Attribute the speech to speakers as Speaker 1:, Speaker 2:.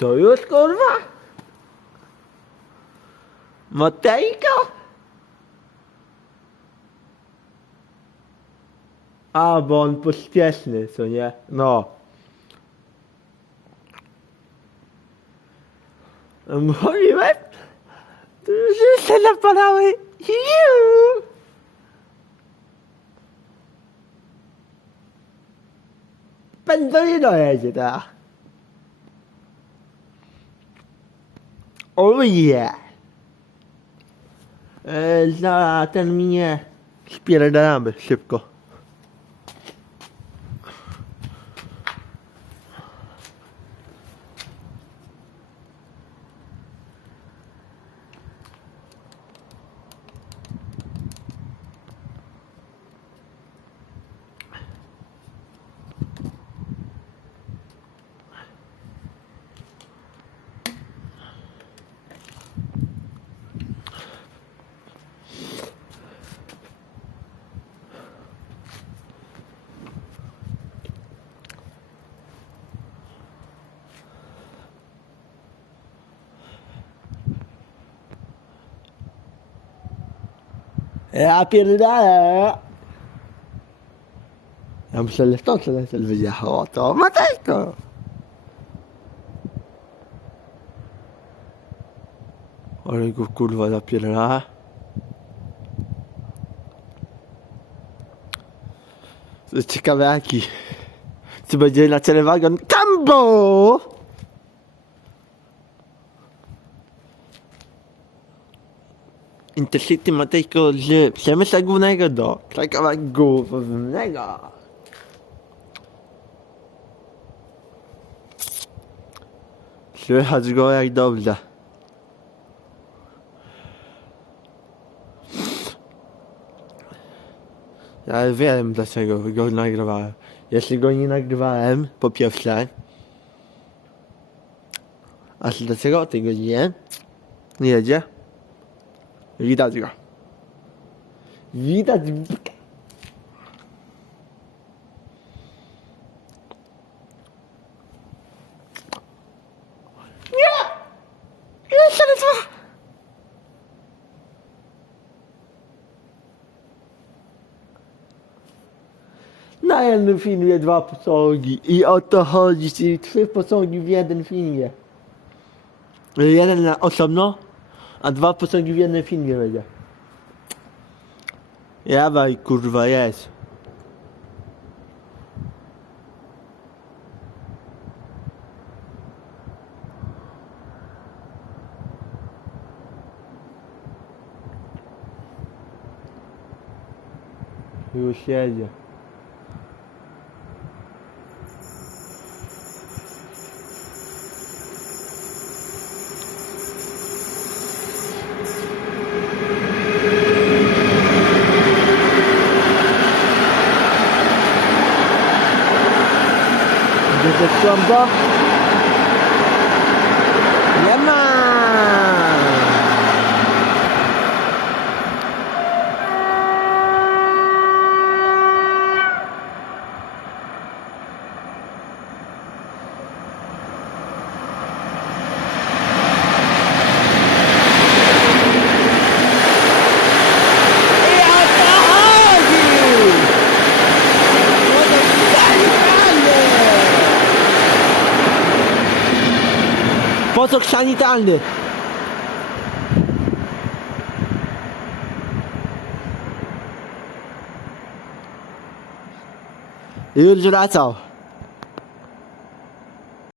Speaker 1: Co już kurwa? Matejko? A, bo on pośpieszny, co nie? No. Mówiłem? Że się napadały. Iu. Pendolino jedzie, tak. Oh yeah. E, za ten minie spierdalamy szybko. Ja pierdolę. Ja że stąd ten wyjechał, to Matejko. Ale go kurwa zapierdala. To jest ciekawe jaki. Czy będzie na cele wagon? Kambo! Intercity Matejko z Przemysła Głównego do Krakowa Głównego. Słychać go jak dobrze. Ja wiem dlaczego go nagrywałem. Jeśli go nie nagrywałem, po pierwsze, a dlaczego o tej godzinie nie jedzie? Widać go. Widać. Na jednym filmie dwa pociągi i o to chodzi, czyli trzy pociągi w jednym filmie. Jeden na osobno, a dwa pociągi w jednym filmie będzie. Jawaj, kurwa, jest. Już jedzie. Gdzie to ściąga? Nie ma! I o to chodzi! Młode sanitarny! Pociąg sanitarny! Już wracał.